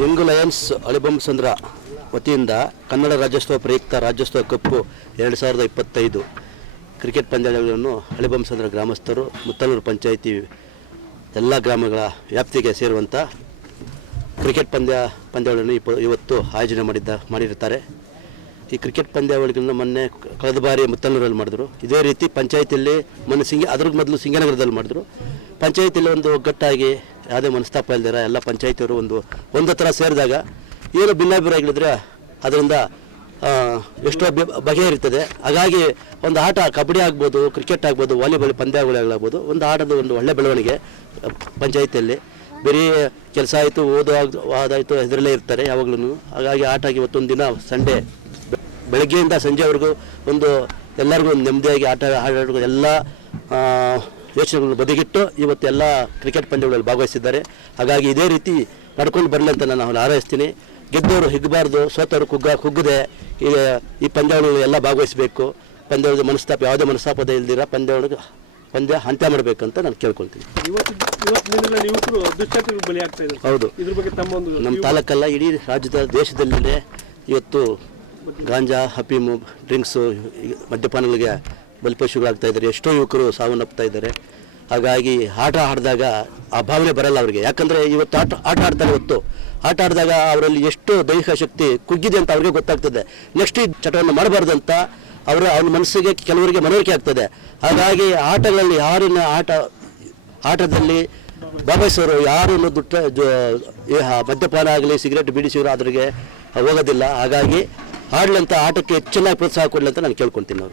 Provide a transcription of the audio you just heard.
Young Lions ಅಳಿಬೊಮ್ಮಸಂದ್ರ ವತಿಯಿಂದ ಕನ್ನಡ ರಾಜ್ಯೋತ್ಸವ ಪ್ರಯುಕ್ತ ರಾಜ್ಯೋತ್ಸವ ಕಪ್ಪು ಎರಡು ಸಾವಿರದ ಇಪ್ಪತ್ತೈದು ಕ್ರಿಕೆಟ್ ಪಂದ್ಯಾವಳಿಗಳನ್ನು ಅಳಿಬೊಮ್ಮಸಂದ್ರ ಗ್ರಾಮಸ್ಥರು, ಮುತ್ತಲೂರು ಪಂಚಾಯಿತಿ ಎಲ್ಲ ಗ್ರಾಮಗಳ ವ್ಯಾಪ್ತಿಗೆ ಸೇರುವಂಥ ಕ್ರಿಕೆಟ್ ಪಂದ್ಯ ಪಂದ್ಯಾವಳಿಯನ್ನು ಇಪ್ಪ ಇವತ್ತು ಆಯೋಜನೆ ಮಾಡಿದ್ದ ಮಾಡಿರ್ತಾರೆ ಈ ಕ್ರಿಕೆಟ್ ಪಂದ್ಯಾವಳಿಗಳನ್ನು ಮೊನ್ನೆ ಕಳೆದ ಬಾರಿ ಮುತ್ತನೂರಲ್ಲಿ ಮಾಡಿದ್ರು. ಇದೇ ರೀತಿ ಪಂಚಾಯತಿಯಲ್ಲಿ ಮೊನ್ನೆ ಸಿಂಗ ಅದ್ರ ಮೊದಲು ಸಿಂಗನಗರದಲ್ಲಿ ಮಾಡಿದ್ರು. ಪಂಚಾಯತಿಯಲ್ಲಿ ಒಂದು ಒಗ್ಗಟ್ಟಾಗಿ ಯಾವುದೇ ಮನಸ್ತಾಪ ಇಲ್ದಿರ ಎಲ್ಲ ಪಂಚಾಯತಿಯವರು ಒಂದು ಒಂದು ಥರ ಸೇರಿದಾಗ ಏನು ಭಿನ್ನಾಭಿಪ್ರಾಯಗಳಿದ್ರೆ ಅದರಿಂದ ಎಷ್ಟೋ ಬಗೆ ಬಗೆಹರಿತದೆ ಹಾಗಾಗಿ ಒಂದು ಆಟ ಕಬಡ್ಡಿ ಆಗ್ಬೋದು, ಕ್ರಿಕೆಟ್ ಆಗ್ಬೋದು, ವಾಲಿಬಾಲ್ ಪಂದ್ಯಾವಳಿಗಳಾಗ್ಬೋದು ಒಂದು ಆಟದ ಒಂದು ಒಳ್ಳೆ ಬೆಳವಣಿಗೆ, ಪಂಚಾಯಿತಿಯಲ್ಲಿ. ಬರೀ ಕೆಲಸ ಆಯಿತು, ಓದು ಆದಾಯಿತು ಇದರಲ್ಲೇ ಇರ್ತಾರೆ ಯಾವಾಗಲೂ ಹಾಗಾಗಿ ಆಟ ಇವತ್ತೊಂದು ದಿನ ಸಂಡೇ, ಬೆಳಗ್ಗೆಯಿಂದ ಸಂಜೆವರೆಗೂ ಒಂದು ಎಲ್ಲರಿಗೂ ಒಂದು ನೆಮ್ಮದಿಯಾಗಿ ಆಟ ಆಡೋ ಎಲ್ಲ ಯೋಚನೆಗಳನ್ನು ಬದಿಗಿಟ್ಟು ಇವತ್ತು ಎಲ್ಲ ಕ್ರಿಕೆಟ್ ಪಂದ್ಯಗಳಲ್ಲಿ ಭಾಗವಹಿಸಿದ್ದಾರೆ. ಹಾಗಾಗಿ ಇದೇ ರೀತಿ ನಡ್ಕೊಂಡು ಬರಲಿ ಅಂತ ನಾನು ಅವ್ರು ಹಾರೈಸ್ತೀನಿ. ಗೆದ್ದವರು ಹಿಗ್ಗಬಾರ್ದು ಸೋತವರು ಕುಗ್ಗ ಕುಗ್ಗದೆ ಈ ಈ ಪಂದ್ಯಾವಳಿಗಳು ಎಲ್ಲ ಭಾಗವಹಿಸಬೇಕು. ಪಂದ್ಯದ ಮನಸ್ತಾಪ ಯಾವುದೇ ಮನಸ್ತಾಪದ ಇಲ್ದಿರ ಪಂದ್ಯಾವಳಿಗೆ ಪಂದ್ಯ ಅಂತ್ಯ ಮಾಡಬೇಕಂತ ನಾನು ಕೇಳ್ಕೊಳ್ತೀನಿ. ಹೌದು. ನಮ್ಮ ತಾಲೂಕಲ್ಲ ಇಡೀ ರಾಜ್ಯದ ದೇಶದಲ್ಲೇ ಇವತ್ತು ಗಾಂಜಾ ಹಫೀಮು ಡ್ರಿಂಕ್ಸು ಮದ್ಯಪಾನಗಳಿಗೆ ಬಲಿಪಶುಗಳಾಗ್ತಾ ಇದ್ದಾರೆ, ಎಷ್ಟೋ ಯುವಕರು ಸಾವನ್ನಪ್ತಾ ಇದ್ದಾರೆ. ಹಾಗಾಗಿ ಆಟ ಆಡಿದಾಗ ಆ ಭಾವನೆ ಬರಲ್ಲ ಅವರಿಗೆ. ಯಾಕಂದರೆ ಇವತ್ತು ಆಟ ಆಟ ಆಡ್ತಾರೆ ಇವತ್ತು. ಆಟ ಆಡಿದಾಗ ಅವರಲ್ಲಿ ಎಷ್ಟು ದೈಹಿಕ ಶಕ್ತಿ ಕುಗ್ಗಿದೆ ಅಂತ ಅವ್ರಿಗೆ ಗೊತ್ತಾಗ್ತದೆ. ನೆಕ್ಸ್ಟ್ ಈ ಚಟವನ್ನು ಮಾಡಬಾರ್ದು ಅಂತ ಅವರ, ಅವನ ಮನಸ್ಸಿಗೆ ಕೆಲವರಿಗೆ ಮನವರಿಕೆ ಆಗ್ತದೆ. ಹಾಗಾಗಿ ಆಟಗಳಲ್ಲಿ ಯಾರಿನ ಆಟ, ಆಟದಲ್ಲಿ ಭಾಗವಹಿಸೋರು ಯಾರು ದುಡ್ಡ ಮದ್ಯಪಾನ ಆಗಲಿ, ಸಿಗರೇಟ್ ಬೀಡಿಸಿದ್ರು ಅದ್ರಿಗೆ ಹೋಗೋದಿಲ್ಲ. ಹಾಗಾಗಿ ಆಡ್ಲಂತ ಆಟಕ್ಕೆ ಹೆಚ್ಚಿನ ಪ್ರೋತ್ಸಾಹ ಕೊಡಲಿ ಅಂತ ನಾನು ಕೇಳ್ಕೊತೀನಿ ಅವ್ರು